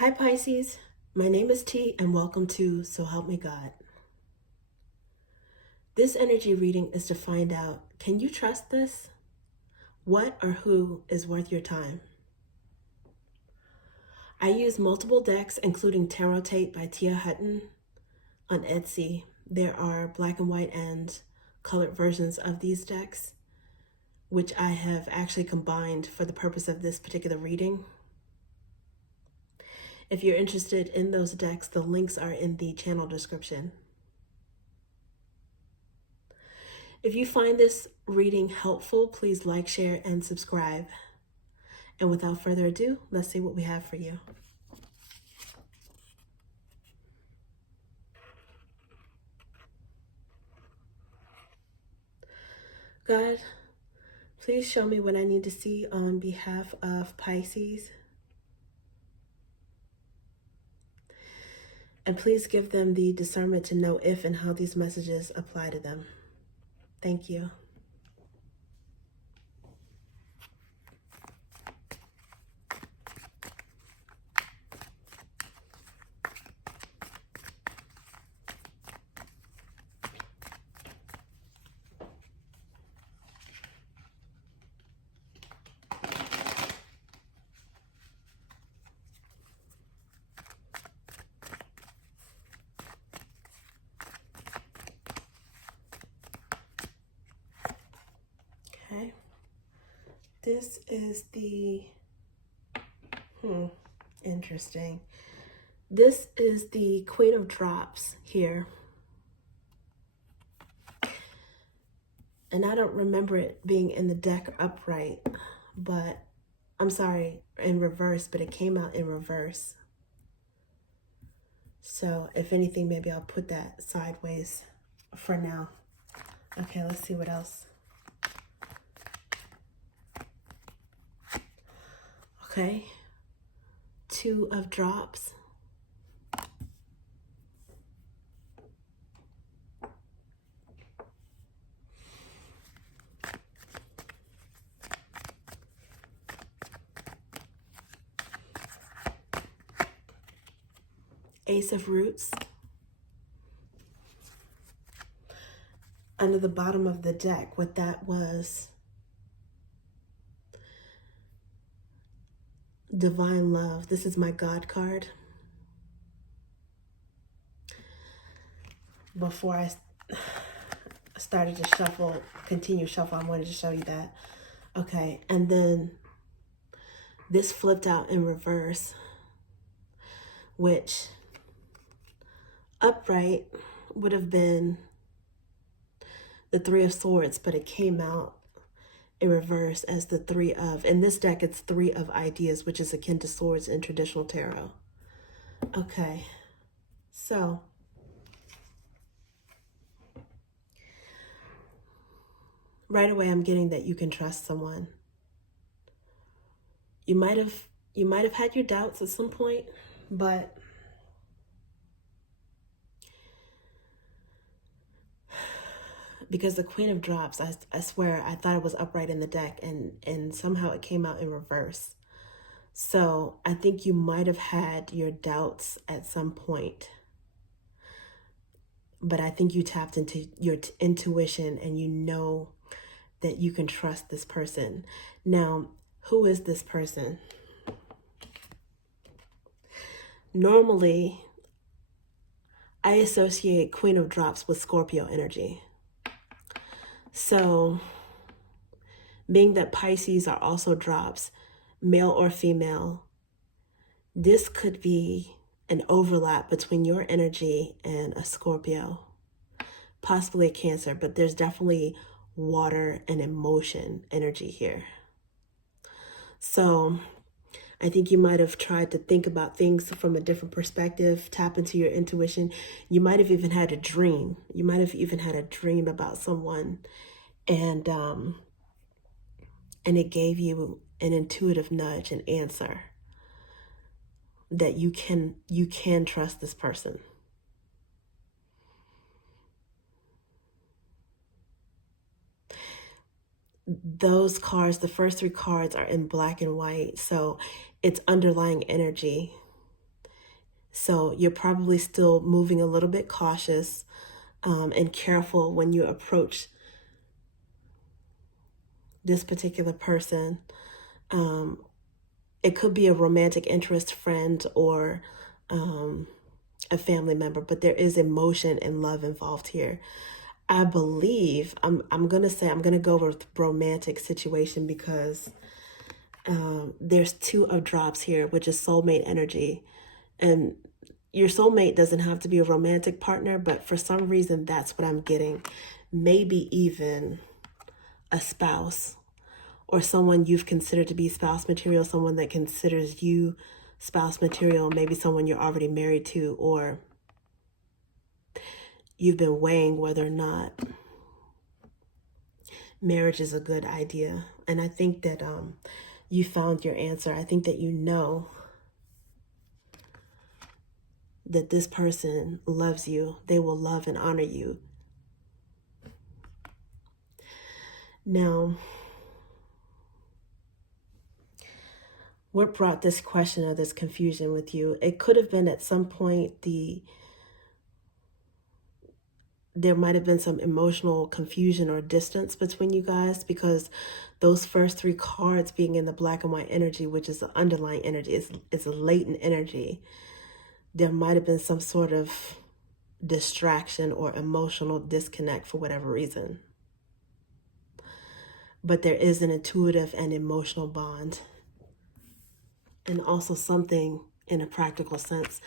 Hi Pisces, my name is T and welcome to So Help Me God. This energy reading is to find out, can you trust this? What or who is worth your time? I use multiple decks, including Tarot Tape by Tia Hutton on Etsy. There are black and white and colored versions of these decks, which I have actually combined for the purpose of this particular reading. If you're interested in those decks, the links are in the channel description. If you find this reading helpful, please like, share, and subscribe. And without further ado, let's see what we have for you. God, please show me what I need to see on behalf of Pisces. And please give them the discernment to know if and how these messages apply to them. Thank you. Okay. This is the, interesting. This is the Queen of Drops here. And I don't remember it being in the deck upright, but I'm sorry, in reverse, but it came out in reverse. So if anything, maybe I'll put that sideways for now. Okay, let's see what else. Okay, Two of Drops. Ace of Roots. Under the bottom of the deck, what that was, Divine Love. This is my God card. Before I started to continue shuffle, I wanted to show you that. Okay, and then this flipped out in reverse, which upright would have been the Three of Swords, but it came out in reverse as the Three of. In this deck, it's Three of Ideas, which is akin to Swords in traditional tarot. Okay, so right away, I'm getting that you can trust someone. You might have had your doubts at some point, but because the Queen of Drops, I swear, I thought it was upright in the deck, and somehow it came out in reverse. So I think you might have had your doubts at some point. But I think you tapped into your intuition and you know that you can trust this person. Now, who is this person? Normally, I associate Queen of Drops with Scorpio energy. So, being that Pisces are also drops, male or female, this could be an overlap between your energy and a Scorpio, possibly a Cancer, but there's definitely water and emotion energy here. So I think you might have tried to think about things from a different perspective, tap into your intuition. You might have even had a dream. You might have even had a dream about someone, and it gave you an intuitive nudge, an answer that you can trust this person. Those cards, the first three cards, are in black and white, so it's underlying energy. So you're probably still moving a little bit cautious and careful when you approach this particular person. It could be a romantic interest, friend, or a family member, but there is emotion and love involved here. I believe I'm gonna go with romantic situation because there's 2 of drops here, which is soulmate energy. And your soulmate doesn't have to be a romantic partner, but for some reason that's what I'm getting. Maybe even a spouse or someone you've considered to be spouse material, someone that considers you spouse material, maybe someone you're already married to, or you've been weighing whether or not marriage is a good idea. And I think that you found your answer. I think that you know that this person loves you. They will love and honor you. Now, what brought this question or this confusion with you? It could have been at some point there might have been some emotional confusion or distance between you guys, because those first 3 cards being in the black and white energy, which is the underlying energy, it's a latent energy. There might have been some sort of distraction or emotional disconnect for whatever reason. But there is an intuitive and emotional bond. And also something in a practical sense.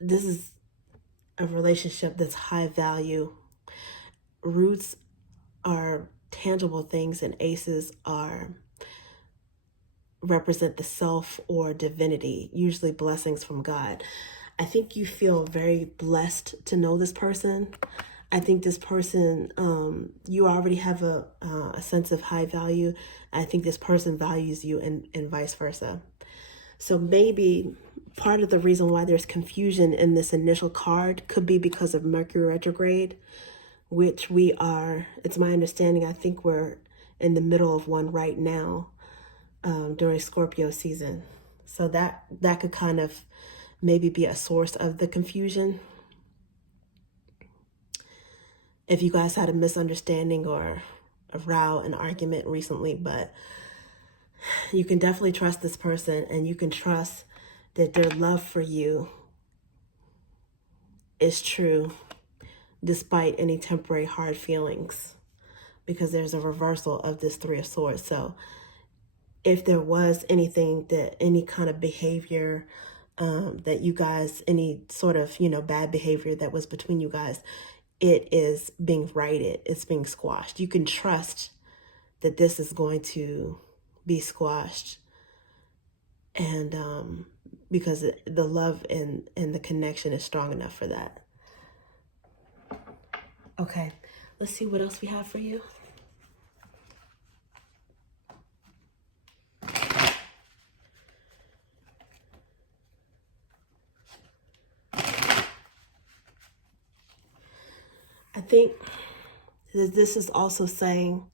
This is a relationship that's high value. Roots are tangible things and aces represent the self or divinity, usually blessings from God. I think you feel very blessed to know this person. I think this person, you already have a sense of high value. I think this person values you and vice versa. So maybe part of the reason why there's confusion in this initial card could be because of Mercury retrograde, which it's my understanding, I think we're in the middle of one right now during Scorpio season. So that could kind of maybe be a source of the confusion. If you guys had a misunderstanding or a row, an argument recently, but you can definitely trust this person, and you can trust that their love for you is true despite any temporary hard feelings, because there's a reversal of this 3 of Swords. So if there was anything any kind of behavior that you guys, any sort of, bad behavior that was between you guys, it is being righted. It's being squashed. You can trust that this is going to be squashed. And because the love and the connection is strong enough for that. Okay, let's see what else we have for you. I think that this is also saying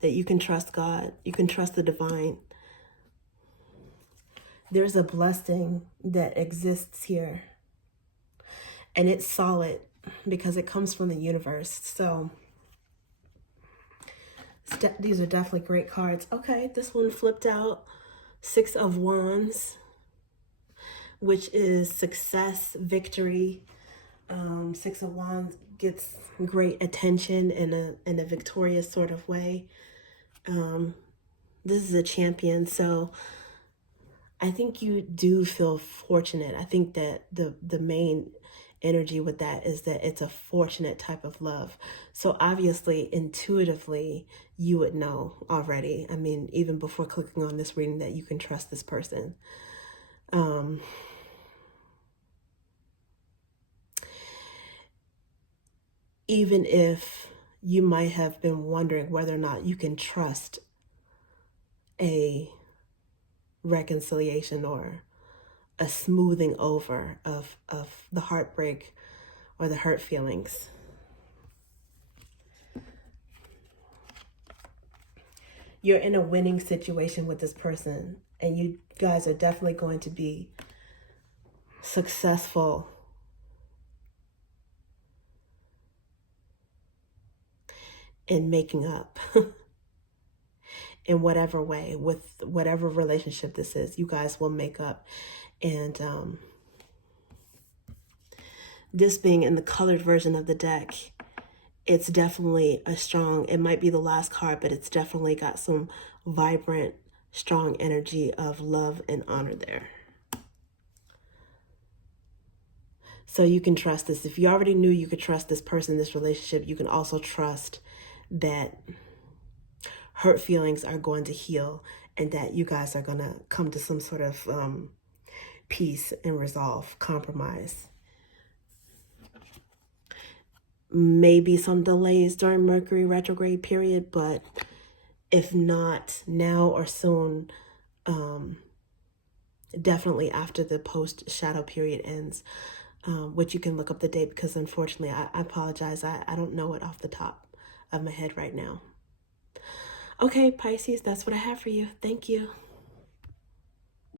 that you can trust God. You can trust the divine. There's a blessing that exists here. And it's solid because it comes from the universe. So these are definitely great cards. Okay, this one flipped out. 6 of Wands, which is success, victory. 6 of Wands gets great attention in a victorious sort of way. This is a champion, so I think you do feel fortunate. I think that the main energy with that is that it's a fortunate type of love. So obviously, intuitively, you would know already. I mean, even before clicking on this reading, that you can trust this person. Even if you might have been wondering whether or not you can trust a reconciliation or a smoothing over of the heartbreak or the hurt feelings. You're in a winning situation with this person, and you guys are definitely going to be successful in making up in whatever way, with whatever relationship this is. You guys will make up. And this being in the colored version of the deck, it's definitely a strong, it might be the last card, but it's definitely got some vibrant, strong energy of love and honor there. So you can trust this. If you already knew you could trust this person, this relationship, you can also trust that hurt feelings are going to heal and that you guys are going to come to some sort of peace and resolve, compromise. Maybe some delays during Mercury retrograde period, but if not now or soon, definitely after the post-shadow period ends, which you can look up the date, because unfortunately, I apologize, I don't know it off the top of my head right now. Okay, Pisces, that's what I have for you. Thank you.